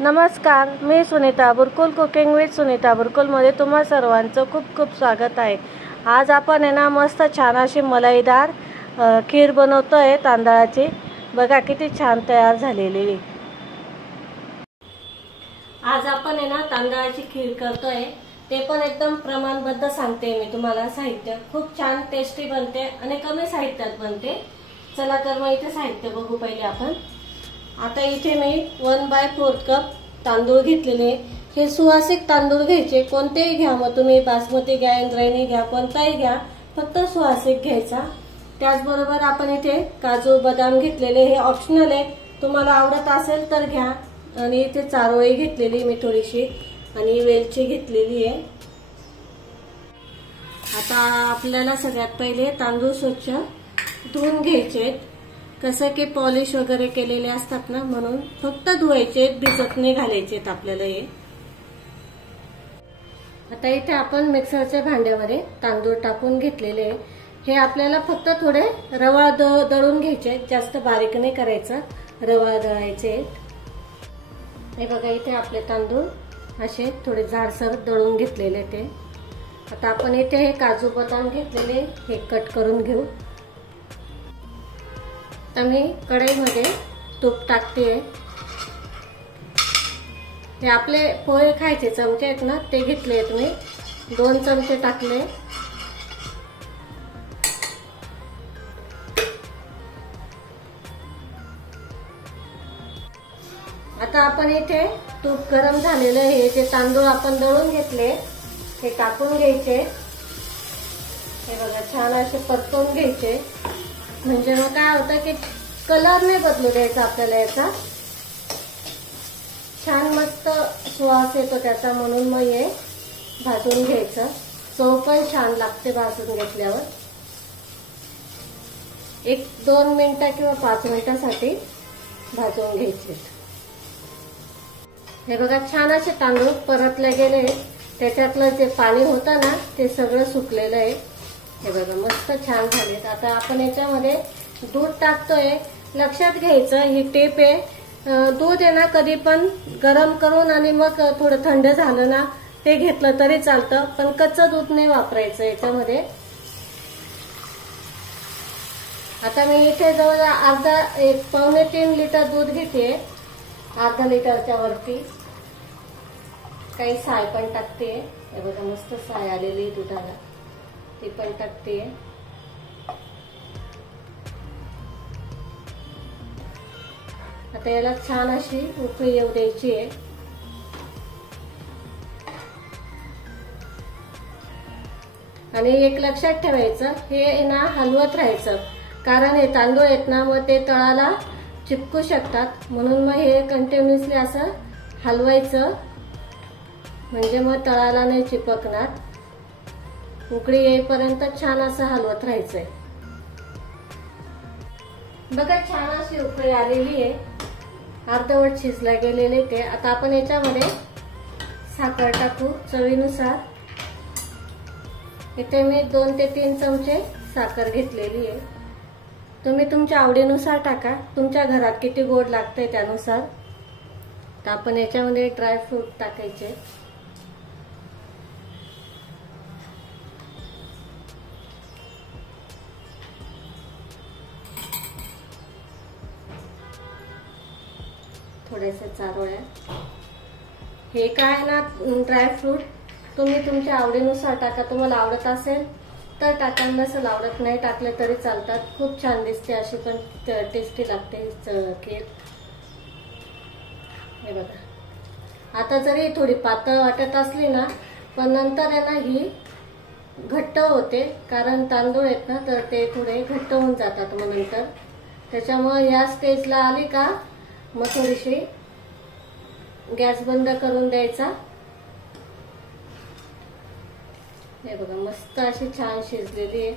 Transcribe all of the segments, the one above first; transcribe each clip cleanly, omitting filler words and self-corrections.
नमस्कार, मी Sunita बुरकुल cooking with Sunita बुरकुलमध्ये तुम्हा सर्वांचं खूप खूप स्वागत आहे। आज आपण आहे ना मस्त छान अशी मलाईदार खीर बनवतो आहे तांदळाची। बघा किती छान तयार झालेली आहे। आज आपण आहे ना तांदळाची खीर करतोय, ते पण एकदम प्रमाणबद्ध सांगते मी तुम्हाला। साहित्य खूप छान टेस्टी बनते आणि कमी साहित्यात बनते। चला तर मग इथे साहित्य बघू पहिले आपण। आता इथे मी 1/4 कप तांदूळ घेतलेले। हे सुवासिक तांदूळ घ्यायचे, कोणतेही घ्या, मग तुम्ही बासमती घ्या, इंद्रायणी घ्या, कोणताही घ्या, फक्त सुवासिक घ्यायचा। त्याचबरोबर आपण इथे काजू बदाम घेतलेले, हे ऑप्शनल आहे, तुम्हाला आवडत असेल तर घ्या। आणि इथे चारोळी घेतलेली मी थोडीशी, आणि वेलची घेतलेली आहे। आता आपल्याला सगळ्यात पहिले तांदूळ स्वच्छ धुवून घ्यायचे। कसं की पॉलिश वगैरे केलेले असतात ना, म्हणून फक्त धुवायचे, भिजत नाही घालायचे आपल्याला हे। आता इथे आपण मिक्सरच्या भांड्यामध्ये तांदूळ टाकून घेतलेले। हे आपल्याला फक्त थोडे रवा दळून घ्यायचे, जास्त बारीक नाही करायचं, रवा दळायचे। हे बघा इथे आपले तांदूळ असे थोडे जाडसर दळून घेतलेले ते। आता आपण इथे हे काजू बदाम घेतलेले, हे कट करून घेऊ। तर मी कढईमध्ये तूप टाकते। हे आपले पोहे खायचे चमचे आहेत ना, ते घेतले आहेत मी, 2 चमचे टाकले। आता आपण इथे तूप गरम झालेलं आहे, जे तांदूळ आपण दळून घेतले हे टाकून घ्यायचे। हे बघा छान असे परतून घ्यायचे, म्हणजे मग काय होतं की कलर नाही बदलू द्यायचा आपल्याला याचा, छान मस्त सुवास येतो त्याचा, म्हणून मग हे भाजून घ्यायचं। चव पण छान लागते भाजून घेतल्यावर। 1-2 मिनिटं किंवा 5 मिनिटांसाठी भाजून घ्यायचे। हे बघा छान असे तांदूळ परतले गेले, त्याच्यातलं जे पाणी होतं ना ते सगळं सुकलेलं आहे। हे बघा मस्त छान झालेत। आता आपण याच्यामध्ये दूध टाकतोय। लक्षात घ्यायचं, ही टिप आहे, दूध आहे ना कधी पण गरम करून आणि मग थोडं थंड झालं ना ते घेतलं तरी चालतं, पण कच्चं दूध नाही वापरायचं याच्यामध्ये। आता मी इथे जवळ पावणे 3 लिटर दूध घेते, अर्धा लिटरच्या वरती। काही साय पण टाकते, हे बघा मस्त साय आलेली दुधाला, ती पण टाकते। आता याला छान अशी उकळी येऊ द्यायची आहे। आणि एक लक्षात ठेवायचं, हे ना हलवत राहायचं, कारण हे तांदूळ आहेत ना मग ते तळाला चिपकू शकतात, म्हणून मग हे कंटिन्युअसली असं हलवायचं, म्हणजे मग तळाला नाही चिपकणार। उकळी येईपर्यंत छान असं हलवत राहायचंय। बघा छान अशी उकळी आलेली आहे, अर्धवट शिजला गेलेले ते। आता आपण याच्यामध्ये साखर टाकू चवीनुसार। इथे मी 2 ते 3 चमचे साखर घेतलेली आहे, तुम्ही तुमच्या आवडीनुसार टाका, तुमच्या घरात किती गोड लागतंय त्यानुसार। तर आपण याच्यामध्ये ड्रायफ्रूट टाकायचे। थोड्याशा चारोळ्या। हे काय ना ड्रायफ्रूट तुम्ही तुमच्या आवडीनुसार टाका, तुम्हाला आवडत असेल तर टाका, नसेल आवडत नाही टाकले तरी चालतात। खूप छान दिसते, अशी पण टेस्टी लागते खीर। हे बघा आता जरी थोडी पातळ वाटत असली ना, पण नंतर आहे ना ही घट्ट होते, कारण तांदूळ आहेत ना तर ते थोडे घट्ट होऊन जातात मग नंतर। त्याच्यामुळे ह्या स्टेजला आली का मग थोडीशी गॅस बंद करून द्यायचा। हे बघा मस्त अशी छान शिजलेली आहे,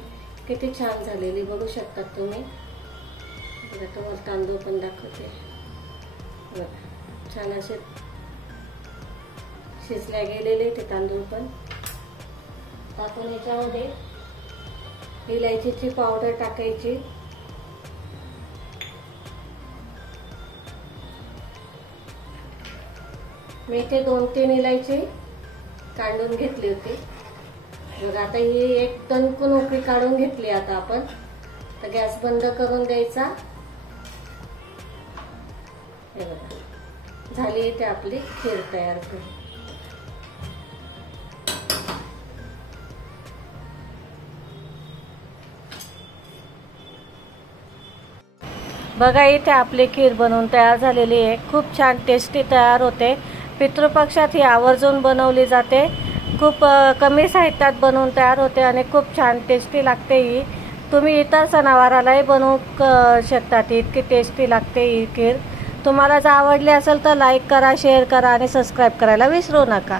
किती छान झालेली बघू शकतात तुम्ही। बघा तुम्हाला तांदूळ पण दाखवते, छान असे शिजल्या गेलेले ते तांदूळ पण। आपण याच्यामध्ये इलायचीची पावडर टाकायची, मी इथे 2-3 इलायची काढून घेतली होती बघा। आता ही एक तणकून उकळी काढून घेतली। आता आपण तर गॅस बंद करून द्यायचा। हे बघा झाली इथे आपली खीर तयार करून। बघा इथे आपली खीर बनवून तयार झालेली आहे। खूप छान टेस्टी तयार होते। पितृपक्षात ही आवर्जून बनवली जाते। खूप कमी साहित्यात बनवून तयार होते आणि खूप छान टेस्टी लागते ही। तुम्ही इतर सणावारालाही बनवू शकता। इतकी टेस्टी लागते ही खीर। तुम्हाला जर आवडली असेल तर लाईक करा, शेअर करा आणि सबस्क्राईब करायला विसरू नका।